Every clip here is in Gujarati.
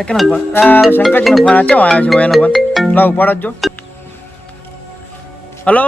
સેકન્ડ ફોન શંકરજીનો ફોન આ કેવો આવ્યો છે એનો ફોન લાવ ઉપાડો જો. હલો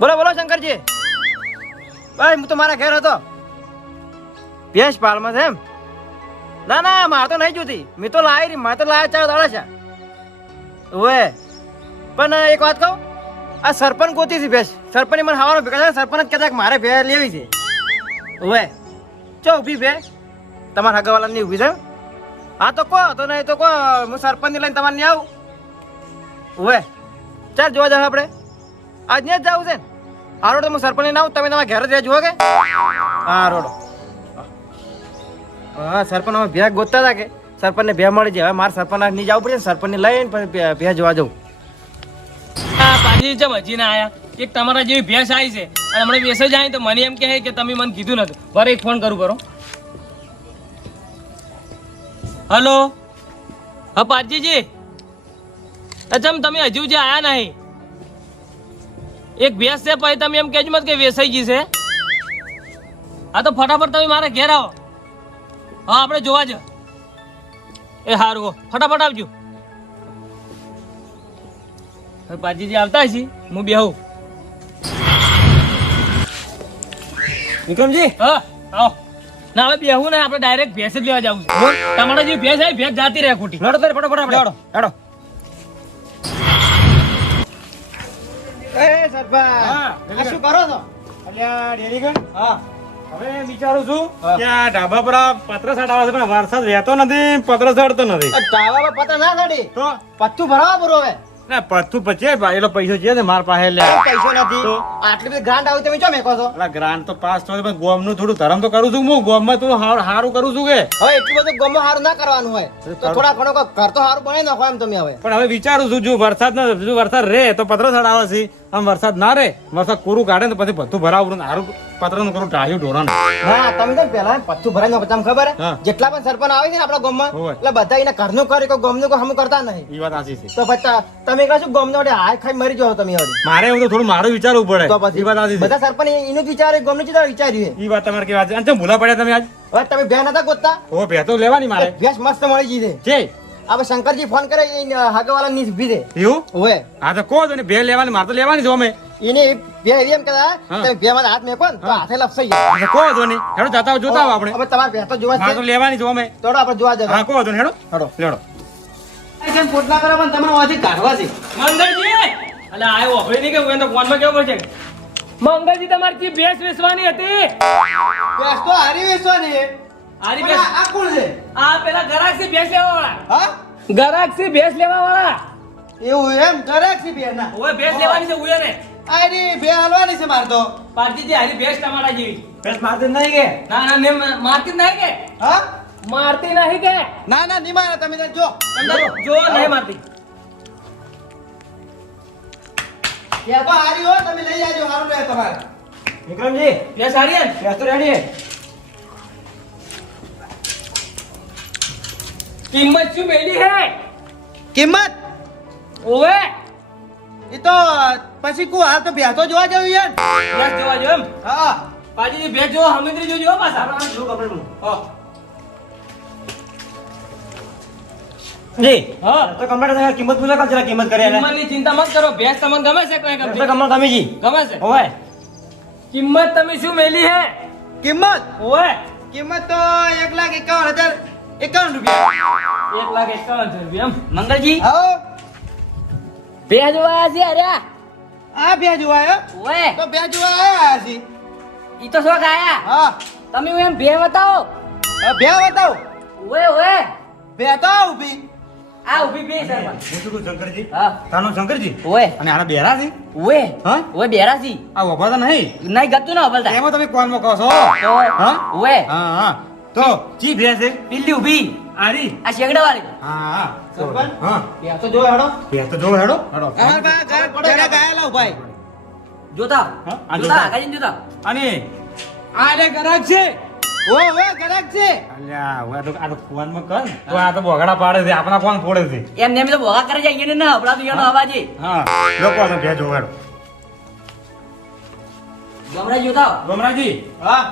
બોલો બોલો શંકરજી. ભાઈ હું તો મારા ઘેર હતો. ભેંસ પાલમાં છે એમ? ના ના મારે તો નહીં જોતી. મેં તો લાવી રહી. મારે તો લાવ્યા 4 દાડા છે. ઓવે પણ એક વાત કહું, આ સરપંચ ગોતી છે ભેંસ. સરપંચ મને હવાનો ભેગા છે. સરપંચ જ કહેતા કે મારે ભેંસ લેવી છે. ઓવે ચો ઊભી ભેંસ તમારા હગાવાલાની ઊભી છે? હા તો કહો તો નહીં તો કહો હું સરપંચને લઈને તમારે નહીં આવું. ઓવે ચાલ જોવા જાવ આપણે આજ ને જ જવું છે ને? હા રોડ તો હું સરપંચને ના આવું. તમે તમારા ઘેર જ રહેજો કે? હા રોડો. હા સરપંચ અમે ભેંસ ગોતતા હતા કે સરપંચને ભેંસ મળી જાય. હવે મારે સરપંચ નહીં જવું પડશે. સરપંચને લઈને પછી ભેંસ જોવા જવું. હા પાછી ચમ હજી ના આયા? એક તમારા જેવી ભેંસ આવી છે અને હમણાં વેસે જાય તો મને એમ કહે કે તમે મને કીધું નતું. બરે એક ફોન કરું કરો. હલો હા પાજીજી, અચ્છા તમે હજુ જે આયા નહીં? એક ભેંસ છે પછી તમે એમ કહેજો મત કે વેસાઈ ગઈ છે. હા તો ફટાફટ તમે મારા ઘેર આવો. હા આપણે જોવા જ. એ હારું ફટાફટ આવજો. હવે પાજીજી આવતા હશે હું બેહું. વિક્રમજી હા આવો. ના હવે બેહું ને આપણે ડાયરેક્ટ ભેંસ જ લેવા જવું છે. તમારા જે ભેંસ આવી ભેંસ જાતી રહે ખોટી. લડો તારે ફટાફટ આપણે હેડો હેડો. એ સરપંચ હા, આ શું કરો છો? અલ્યા ડેરીગઢ, હા હવે વિચારું છું હા. કે આ ઢાબા પર આ પત્ર સાડાવા છે પણ વરસાદ વહેતો નથી, પત્ર ચડતો નથી. ટાવા પર પતા ના ચડી. તો પત્તું ભરાવા પૂરો હવે. ના પથ્થું પછી ભાઈ પૈસો છે ને માર પાસે લે. પૈસો નથી. તો? આટલી બધી ગ્રાન્ટ આવી તમે ચો મેકો છો? અલા ગ્રાન્ટ તો પાસ થયો પણ ગોમ નું થોડું ધરમ તો કરું છું હું. ગોમ માં થોડું હારું કરું છું કે. હવે એટલું બધું ગમો હારું ના કરવાનું હોય તો થોડા ઘણો ઘર તો હારું બનાવી નાખો એમ તમે હવે. પણ હવે વિચારું છું જો વરસાદ રહે તો પત્ર ચડાવે છે, આમ વરસાદ ના રહે વરસાદ કોરું કાઢે ને પછી બધું ભરાવું હારું પત્ર નું કરું ટાળ્યું ઢોરણ. ના તમે તો પેલા પત્તું ભરાઈ નાખો. તમને ખબર હે? હા. જેટલા પણ સરપંચ આવે છે ને આપણા ગામમાં હોય. એટલે બધા એના ઘરનું કરે કોઈ ગામનું કોઈ હમું કરતા નહીં. એ વાત સાચી છે. તો પછી તમે કહો છો ગામનો વડે હાય ખાઈ મરી જાઓ તમે હવે. મારે એવું તો થોડું મારું વિચારવું પડે. તો પછી એ વાત સાચી છે. બધા સરપંચ એનું જ વિચારે ગામનું જ વિચાર્યું છે. એ વાત તમારે કેવા છે અને ચમ ભૂલા પડ્યા તમે આજ? હવે તમે ભેં નતા ગોતતા? ઓ ભે તો લેવાની મારે ભેંસ મસ્ત મળી ગઈ છે. છે હવે શંકરજી ફોન કરે હાગવાલા ની ઊભી છે. એવું? ઓવે હા તો કહો તો ને ભે લેવાની મારે તો લેવાની છો અમે. એને બે એવી એમ કહેતા હા. તમે બે માં હાથ મેકો ને તો હા. હાથે લપસાઈ જાય. હા તો કહો તો ને હેડો જતા આવો, જોતા આવો આપણે. હવે તમારે ભેં તો જોવા મારે તો છે. લેવાની છો અમે. તો આપણે જોવા જતા. હા કહો તો ને હેડો હડો. લેડો. પોટલા કરો પણ તમને વાંચી કાઢવા છે. મંગળજી અલે આયો ઓફળી નહીં કે હું તો ફોનમાં કેવું પડશે. મંગળજી તમારી જે ભેંસ વેચવાની હતી. ભેંસ તો હારી વેચવાની છે. આરી પણ ભેંસ આ કોણ છે? આ પેલા ગરાક છે ભેંસ લેવા વાળા. હા ગરાક છે ભેંસ લેવા વાળા. એવું એમ ગરાક છે ભેંસ ના. ઓય ભેંસ લેવાની છે ઉયે ને. આરી બે હાલવાની છે માર તો. પાર્ટીજી હારી ભેંસ તમારા જેવી. ભેંસ મારતી નહીં કે? ના ના ને મારતી જ નહીં કે. હા મારતી નહીં કે. ના ના નહીં મારે. તમે તો જો જો નહીં મારતી. ભેંસ તો હારી હો. તમે લઈ જાજો. હારું રહે તમારે. વિક્રમજી ભેંસ હારી હે ને? ભેંસ તો રેડી છે. કિંમત શું મેલી હે? કિંમત ઓવે એ તો પછી કો હાલ તો ભેંસ તો જોવા જવું યાર. ભેંસ જોવા જો એમ. હા પાર્ટીજી ભેંસ જો હમીન્દ્રી જોજો હો પાછા. જો કપડે હું. હો. જી હા તો કમ્પ્લીટ થાય. કિંમત પૂછો કે જરા કિંમત કરે એને. કિંમતની ચિંતા મત કરો. ભેંસ તમને ગમે છે કે નહીં તો ગમતી? કમળ તમે જી ગમે છે. ઓય કિંમત તમે શું મેલી હે? કિંમત ઓવે કિંમત તો 1,51,051 રૂપિયા. 1,51,000 રૂપિયા એમ. મંગળજી આવો ભેજ જોવા છે અરે આ બે જોવા આવ્યો ઓએ તો બે જોવા આયા છે. ઈ તો શોખ આયા હા તમે એમ ભે બતાવો બે બતાવો. ઓએ ઓએ બે તો ઊભી. આ ઊભી ભે સરપંચ હું શું કહું શંકરજી? હા તાનો શંકરજી ઓએ અને આના બેરા છે? ઓએ હા? ઓએ બેરાસી આ વભાતા નહીં નહીં ગતું ના બોલતા એમાં તમે કોણ માં કહો છો? તો હા? ઓએ હા હા તો ચી ભેંસ છે? બિલ્લી ઊભી આરી? આ શેગડા વાળી હા હા સરપંચ? હા બે તો જો હેડો. ભેંસ તો જો હેડો હેડો. અમાર ઘરે ગાયેલા ભાઈ. જોતા હા? આ જોતા જોતા. કાજીન જોતા અને આ રે ગરાક છે. ઓ ગરાક છે. અલ્યા હવે આ તો ફોન માં કર તો આ તો બગાડા પાડે છે આપણા કોણ ફોડે છે? એમ નેમ તો ભોગા કરે જાય એને ના આપડા તો એનો અવાજી હા લોકો તો ભેંસ જો હેડો. ગમરા જોતા ગમરાજી હા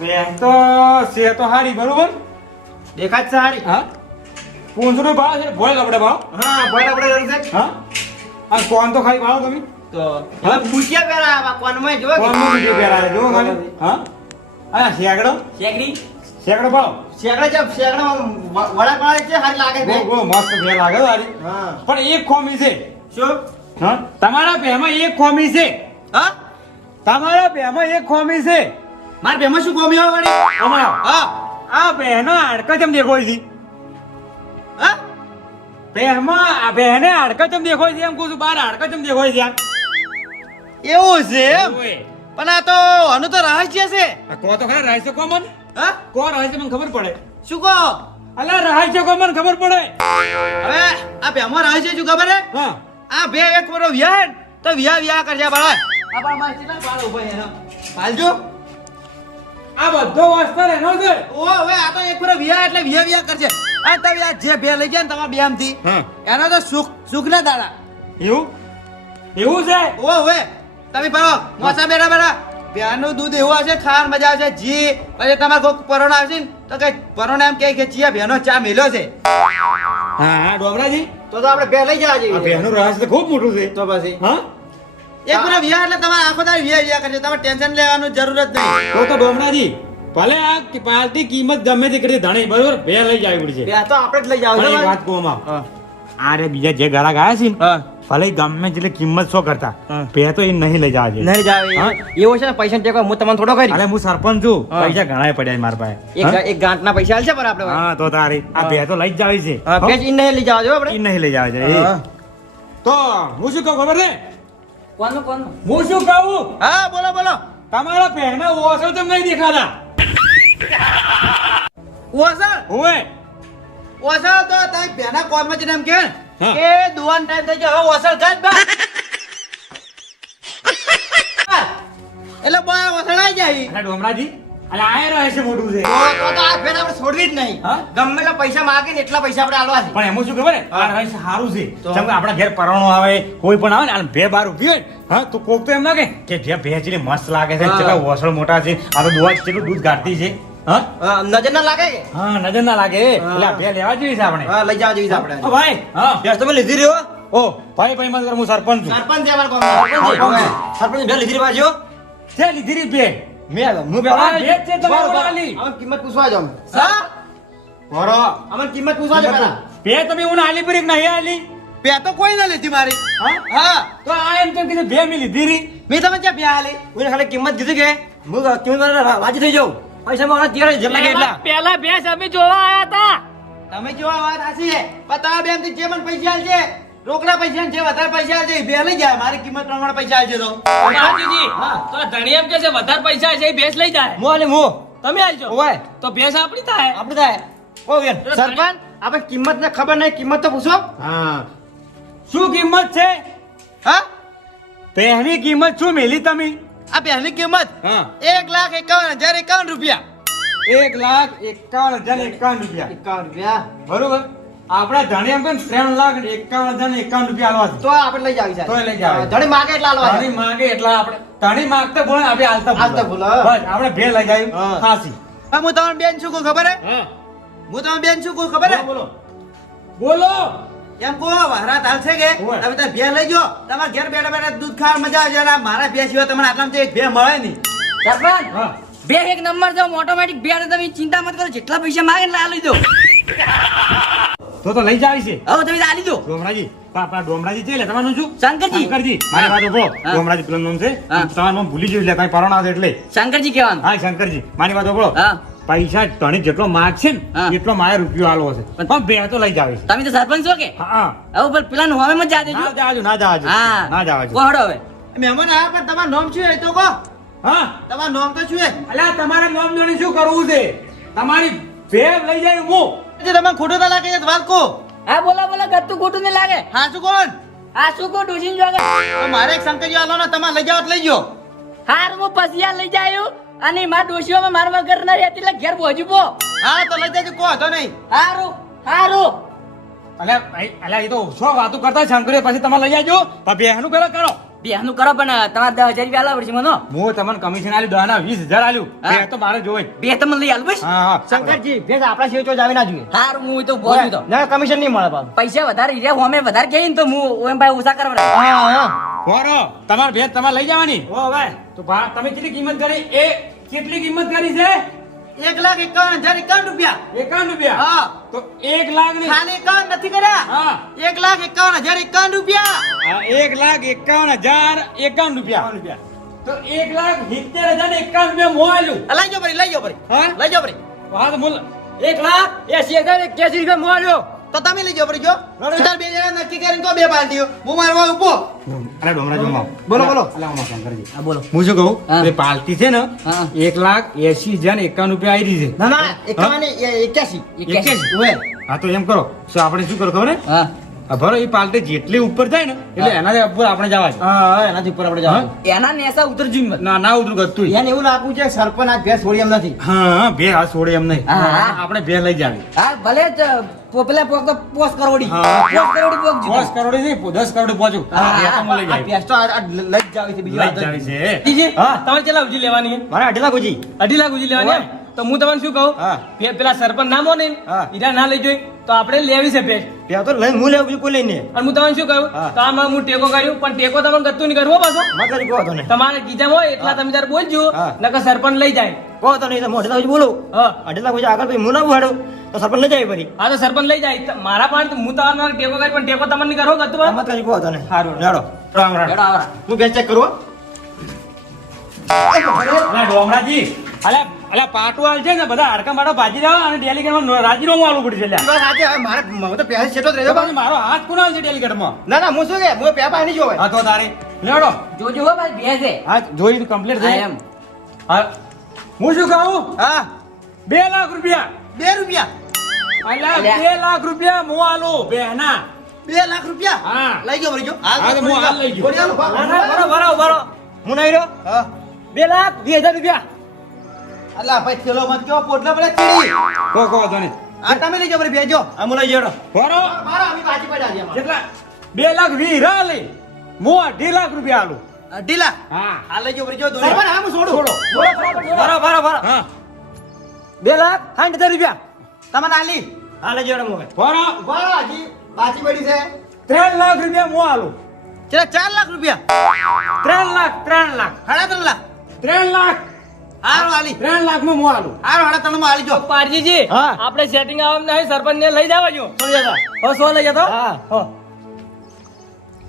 ભેંસ તો છે તો હારી બરોબર? દેખાય છે હારી. હા પૂંછડું ભાવ છે ભોય લબડે ભાવ હા બોલા બોલા જરૂર છે હા આ કોણ તો ખાલી ભાવ તમે તો હવે પૂછ્યા પેલા આ કોનમાં જો કોણ નું બીજું પહેરાય જો ખાલી હા આ શેકડો શેકડી શેકડો ભાવ શેકડા છે શેકડા વડા પાડે છે સારી લાગે છે બહુ મસ્ત ભે લાગે તારી હા પણ એક ખોમી છે શું હા તમારા ભેમાં એક ખોમી છે હા તમારા ભેમાં એક ખોમી છે મારા બેમાં શું ગોમી હોય વળી અમાર હા આ ભેનો હાડકા ચમ દેખોય છે હા ભેમાં આ ભેને હાડકા ચમ દેખોય છે એમ કહું છું બાર હાડકા ચમ દેખોય છે એવું છે એમ ઓય. પણ આ તો આનું તો રહસ્ય છે આ કો તો ખરા રહસ્ય કો મન હા કો રહસ્ય મને ખબર પડે શું કહો અલા રહસ્ય કો મને ખબર પડે હવે આ બેમાં રહસ્ય શું ખબર હે હા આ બે એક વરો વ્યાહ હે તો વ્યાહ કરજા બાળા આ પણ માર કેટલા બાળ ઉભા એનો હાલજો આ બધો વસ્તર એનો છે ઓ હવે આ તો એક વરો વ્યાહ એટલે વ્યાહ કરશે આ તમે આ જે બે લઈ ગયા ને તમારા બેમથી હા એનો તો સુખ ના દાડા એવું એવું છે ઓ હવે તમે પાડો મોસા બેરા બેરા પ્યાનું દૂધ એવું આવશે ખાવાની મજા આવશે જી પછી તમારે કોઈક પરોણ આવશે ને તો કઈ પરોણ એમ કે ચિયા બેનો ચા મેલ્યો છે હા હા ડોમરાજી તો આપણે બે લઈ જવા આ જઈએ ભેનું રહસ્ય તો ખૂબ મોટું છે તો પછી હા એક પૂરા વ્યાહ એટલે તમારે આખો દાડી વ્યાહ કરશે તમારે ટેન્શન લેવાનું જરૂર જ નહીં તો ડોમરાજી ભલે આ પાર્ટી કિંમત ગમે તે કરી ધણી બરોબર બે લઈ જાય પડશે બે તો આપણે જ લઈ જાવ પણ એક વાત કહું આમાં આ રે બીજા જે ગાળા ગયા છે ને હા ભલે ગમે જેટલી કિંમત શું કરતા બે તો એ નહીં લઈ જવા નહીં જાવ હા? એવો છે ને પૈસા ટેકો હું તમને થોડો કરી અરે હું સરપંચ છું હા. પૈસા ઘણા પડ્યા મારા પાસે એક ગાંઠના પૈસા હાલશે પર આપણે હા તો તારી આ બે તો લઈ જ જાવી છે હા પેજ ઈ નહીં લઈ જાવ જો ઈ આપણે નહીં લઈ જવા છે હા. તો હું શું કહું ખબર છે કોનું કોનું હું શું કહું હા બોલો બોલો તમારા પહેના ઓછો તો નહીં દેખાતા ઓસર ઓએ ઓસર તો તારી બેના કોલમાં જઈને એમ કે હા. કે દુવાન ટાઈમ થઈ ગયો હવે ઓસર ગાજ બા એટલે બા ઓસર આવી જાય અરે ડોમરાજી અલે આય રહે છે મોટું છે તો આ ફેર આપણે છોડવી જ નહીં હા? ગમે એટલા પૈસા માગે ને એટલા પૈસા આપણે આલવા છે પણ એમાં શું ખબર હે? આ રહે છે સારું છે તો? જેમ કે આપણા ઘેર પરણો આવે કોઈ પણ આવે ને અને બે બાર ઉભી હોય ને, હા તો કોક તો એમ લાગે કે જે ભેંસ જેટલી મસ્ત લાગે છે હા. કેટલા ઓસળ મોટા છે આ તો દુવા કેટલું દૂધ કાઢતી છે હા નજર ના લાગે કે હા નજર ના લાગે હા. એટલે આ બે લેવા જેવી છે આપણે હા લઈ જાવ જેવી છે આપણે ઓ ભાઈ હા ભેંસ તમે લીધી રહ્યો ઓ ભાઈ ભાઈ મત કર હું સરપંચ છું સરપંચ છે અમારા ગામમાં. સરપંચ બે લીધી બાજુ છે લીધી રી બે હું બે આ ભેંસ છે તમારે વાલી. અમને કિંમત પૂછવા જાવ હા બરો અમને કિંમત પૂછવા જાવ પેલા બે તમે હું આલી પર એક નહીં આલી બે તો કોઈ ના લીધી મારી હા હા તો આ એમ કેમ કીધું બે મી લીધી રી મેં તમે ક્યાં બે આલી હું ખાલી કિંમત કીધી કે હું કિંમત રાજી થઈ જાઉં પૈસા મારા તીર જેટલા કે એટલા પેલા ભેંસ અમે જોવા આયા હતા તમે જો આ વાત હાચી છે પણ તારા બેન થી જે મને પૈસા આલજે રોકડા પૈસા ને જે વધારે પૈસા આલજે એ બે લઈ જાય મારી કિંમત પ્રમાણે પૈસા આલજે તો બાપુજી, હા. તો આ ધણી એમ કે છે વધારે પૈસા છે એ ભેંસ લઈ જાય મો અને મો તમે આલજો ઓય તો ભેંસ આપણી થાય આપણે થાય ઓ બેન સરપંચ આપણે કિંમત ને ખબર નહીં કિંમત તો પૂછો હા શું કિંમત છે હા પહેની કિંમત શું મેલી તમે આ બેનની કિંમત હા 1,51,051 રૂપિયા 1,51,051 રૂપિયા 51 રૂપિયા બરોબર આપણા ધણી એમ કે 3,51,051 રૂપિયા આલવા છે તો આપણે લઈ જાવી તોય લઈ જાવી. ધણી માગે એટલા આલવા ધણી માંગે એટલા આપણે ધણી માંગતા બોલે આપણે આલતા આલતા બોલે. બોલે. બસ આપણે બે લઈ જાય હા. ખાસી હા હું તમને બેન શું કહું ખબર હે હા હું તમને બેન શું કહું ખબર હે બોલો બોલો એમ કહો વહરાત હાલશે કે ઓય. તમે ત્યાં ભે લઈ જો તમારે ઘેર બેઠા બેઠા દૂધ ખાવા મજા આવશે અને આ મારા ભે સિવાય તમને આટલામાં એક ભે મળે નહીં સરપંચ હા બે એક નંબર જો ઓટોમેટિક બે તમે ચિંતા મત કરો જેટલા પૈસા માંગે ને આ લઈ દો તો લઈ જાવી છે હવે તમે આ લીધો ડોમરાજી આપણા ડોમરાજી છે એટલે તમારું શું શંકરજી. શંકરજી મારી વાત ઉભો હા. ડોમરાજી પેલું નામ છે હા. તમારું નામ ભૂલી ગયું એટલે કઈ પરણા છે એટલે શંકરજી કહેવાનું હા શંકરજી મારી વાત ઉભો હા પૈસા ધણી જેટલો માગ છે ને હા. એટલો મારે રૂપિયો આલવો છે પણ બે તો લઈ જાવે છે તમે તો સરપંચ છો કે હા હવે પર પેલા નું હવે મત જા દેજો ના જાવજો ના જાવજો હા ના જાવજો કોહડો હવે મહેમાન આવ્યા પણ તમારું નામ શું એ તો કહો હા તમારું નામ તો શું હે અલ્યા તમારે નામ જોઈને શું કરવું છે તમારી ભેર લઈ જાય હું જે તમે ખોટું ના લાગે એ વાત કહો હા બોલો બોલો ગત્તું ખોટું નહીં લાગે હા શું કોણ આ શું કો ડોસીન જોગે તો મારે એક શંકરજી આલો ને તમે લઈ જાઓ તો લઈ જાઓ હાર હું પસિયા લઈ જાયો અને માર ડોસીઓમાં માર વગર ના રહેતી એટલે ઘેર પહોંચી હા તો લઈ જજો કહો તો નહીં હારું હારું અલ્યા એ તો શું વાતો કરતા શંકરે પછી તમે લઈ જાજો પણ બેહનું પેલા કરો બેહનું કરો પણ તમારે 10,000 રૂપિયા આલવા પડશે મને હું તમને કમિશન આલ્યું 10 ના 20,000 આલ્યું હા. બે તો મારે જોવે જ. બે તમને લઈ આલું બસ હા હા શંકરજી ભેંસ આપણા સિવાય ચોજ આવી ના જોઈએ હારું હું તો બોલું તો ના કમિશન નહીં મળે પાછું. પૈસા વધારે રહ્યા અમે વધારે કહીએ ને તો હું એમ ભાઈ ઓછા કરવા હા હા બોરો તમારે ભેંસ તમારે લઈ જવાની ઓ ભાઈ તો તમે કેટલી કિંમત કરી એ કેટલી કિંમત કરી છે 1,51,051 રૂપિયા 51 રૂપિયા હા તો 1 લાખ ની ખાલી 51 નથી કર્યા હા 1,51,051 રૂપિયા 1,51,051 રૂપિયા તો 1,70,051 રૂપિયા મોં આલ્યું લઈ જાઓ ભરી લઈ જાઓ ભરી હા લઈ જાઓ ભરી હા તો બોલ 1,80,081 રૂપિયા મોલ્યો તો તમે લઈ જાઓ ભરી જો તાર બે જણા નક્કી કરીને તો બે પાર્ટીઓ હું મારવા ઉભો અરે ડોમરા જોમાં બોલો બોલો અલા હું શંકરજી હા બોલો હું શું કહું હા. એ પાર્ટી છે ને હા. 1,80,051 રૂપિયા આવી રહી છે ના ના 81 81? ઓએ હા તો એમ કરો શું આપણે શું કરો ખબર હે? હા આ ભરો એ પાર્ટી જેટલી ઉપર જાય ને એટલે એના ઉપર આપણે જવા છે હા એનાથી ઉપર આપણે જવાનું એના નેસા ઉતરજો એમ. ના ના ઉતરું ગતું એને એવું લાગવું છે કે સરપંચ આજ ભેંસ છોડી એમ નથી હા બે હાથ છોડે એમ નહીં હા, હા. આપણે બે લઈ જાવી હા ભલે જ પેલા પોક તો પોસ કરોડી હા. પોસ કરોડી પોક જીતો. 10 કરોડ નહીં 10 કરોડ પહોંચું હા, બે તો હું લઈ આ જાવી ભેંસ તો આજ લઈ જ જાવી છે બીજી લઈ વાત જાવી નથી. છે જીજી, હા. તમારે કેટલા ઉજી લેવાની છે? મારે 2.5 લાખ ઉજી 2.5 લાખ ઉજી લેવાની એમ? તો હું તમને શું કહું હા. પેલા સરપંચ ના મોને હા. ઈરા ના લઈ જોઈ તો આપણે લેવી છે ભેંસ. ભેંસ તો લઈ હું લેવું બિલકુલ લઈને અને હું તમને શું કહું હા. તો આમાં હું ટેકો કર્યું પણ ટેકો તમને ગતું નહીં કરવો પાછો મત કરી કહો તો નહીં તમારે કીધા હોય એટલા તમે તાર બોલજો હા. નકર સરપંચ લઈ જાય કહો તો નહીં તો હું 2.5 લાખ ઉજી બોલું હા 2.5 લાખ ઉજી આગળ પછી હું ના ઉહાડું તો સરપંચ લઈ જાય ફરી હા તો સરપંચ લઈ જાય મારા પણ હું તમારે ટેકો કરી પણ ટેકો તમને નહીં કરવો ગતું મત કરી કહો તો નહીં સારું. લેડો રામ રામ હેડો આવરા. હું ભેંસ ચેક કરું હો. અલા ડોમરાજી અલા અલા પાટુ હાલ છે ને બધા હડકા મારો ભાજી જાવ અને ડેલિગેટમાં રાજીનામું આલવું પડશે લ્યા બસ આજે હવે મારે હું તો ભેંસ છેટો જ તો રહ્યો પાછું મારો હાથ કોણ છે ડેલિગેટમાં ના ના હું શું કે હું પેપા નહીં જોવે હા તો તારે લેડો જોજો હો ભાઈ ભેંસે હા જોઈ કમ્પ્લીટ હા થઈ એમ હા હું શું કહું હા 2 લાખ રૂપિયા 2 રૂપિયા અલા અલ્યા. 2 લાખ રૂપિયા હું આલું બેહના 2 લાખ રૂપિયા હા. લઈ ગયો ભરી ગયો હા, તો હું હાલ લઈ ગયો. થોડી હાલો, ના, ના, બરો બરો બરો હું નહીં રહ્યો હા 2,20,000 રૂપિયા અલ્લા ભાઈ થેલો મત કેવો પોટલા પડે ચીડી કહો તો ને આ તમે લઈ જાઓ ભરી ભેજો આ હું લઈ જડો બરો મારો અમે બાજી પડ્યા છે અમારે. કેટલા 2,20,000 રા લે હું 2.5 લાખ રૂપિયા આલું ઢીલા હા આ લઈ જાઓ ભરી જો સરપંચ હા હું છોડું છોડો. બરો બરો બરો હા 2,60,000 રૂપિયા તમને આલી હા લઈ જડો મોબાઈલ બરો બરો હજી બાજી પડી છે 3 લાખ રૂપિયા હું આલું ચલા 4 લાખ રૂપિયા 3 લાખ 3 લાખ 3.5 લાખ 3 લાખ હારો આલી 3 લાખ માં હું આલું હારો 3.5 માં આલી જો પારજીજી હા. આપણે સેટિંગ આવવાનું નહીં સરપંચ ને લઈ જવા જો છોડી જતા હો સો લઈ જતો હા હો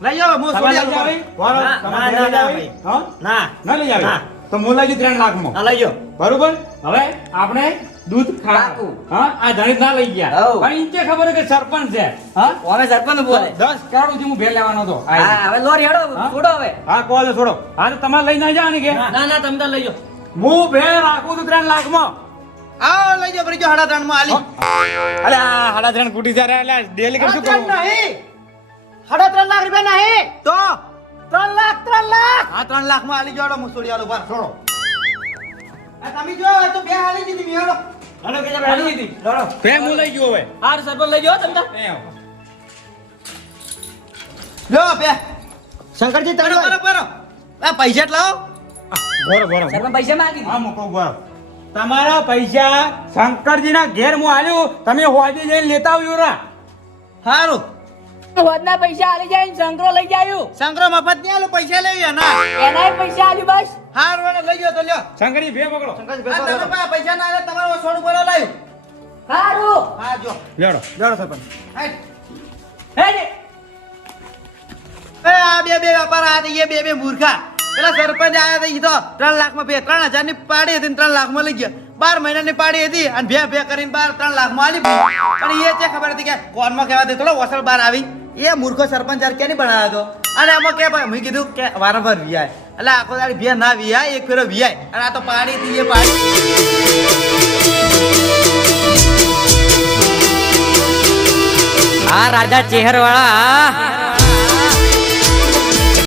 લઈ જાઓ હું તમારે છોડી લઈ જાવી? આલું બરો, ના, તમારે ના, લઈ ના, જાવી? ભાઈ. હા? ના ના લઈ જાવી? ના. તો હું લઈ જઉં 3 લાખ માં આ લઈ જાઓ બરોબર હવે આપણે દૂધ પાકું. હા આ ધણી ના લઈ ગયા હઉ. પણ ઈંચે ખબર છે કે સરપંચ છે હા હવે સરપંચ બોલે 10 કરોડ સુધી હું ભેળ લેવાનો હતો હા હવે લોરી હેડો હા? છોડો હવે હા કોલ છોડો હા તો તમારે લઈ ના જાવ ને કે ના ના તમે તાર લઈ જાઓ હું ભેળ રાખું છું 3 લાખ માં આવો લઈ જાઓ ભરી જો 3.5 માં આલી અલે આ હાડા ત્રણ કુટી જાય એટલે ડેલી શું કરું નહીં 3.5 લાખ રૂપિયા નહીં તો 3 લાખ હા 3 લાખ માં આલી જોડો મુસોડી આલો બાર છોડો આ તમે જો આ તો બે આલી દીધી મેળો હાલો કે આલી દીધી. લડો ફે હું લઈ ગયો હવે હાર સરપંચ લઈ જાઓ તમે તાર. એ આવો. લો બે શંકરજી તમે બરો બરો આ પૈસા જ લાવો બોરો બોરો સરપંચ પૈસા માંગી હા મૂકો બોરો તમારા પૈસા શંકરજીના ઘેર હું આલ્યું તમે હોદી જઈને લેતા આવ્યો રા હારું વધના પૈસા આલી જાય ને શંકરો લઈ જાયું શંકરો મફત ની આલો પૈસા લેવી ના એનાય પૈસા આલી બસ હારું વાળા લઈ ગયો તો લ્યો શંકરજી ભે પકડો શંકરજી આ તમે પૈસા ના આલે તમારો સોનું બોલો લાવ્યું સારું હા જો લેડો લડો સરપંચ હાઈટ. હેડે એ આ બે વેપાર આ તો એ બે મૂર્ખા પેલા સરપંચ આયા હતા ઈ તો 3 લાખ માં 3,000 ની પાડી હતી 3 લાખ માં લઈ ગયા 12 મહિના ની પાડી હતી અને ભે કરીને 3 લાખ માં આલી પણ એ છે ખબર હતી કે કોણ માં કહેવા દે થોડો વસળ બાર આવી એ મૂર્ખો સરપંચ યાર કેની બનાવ્યો હતો અને એમાં કે ભાઈ મેં કીધું કે વારંવાર વિયાય એટલે આખો દાડી ભે ના વિયાય એક ફેરો વિયાય અને આ તો પાડી હતી એ પાડી આ રાજા ચેહર વાળા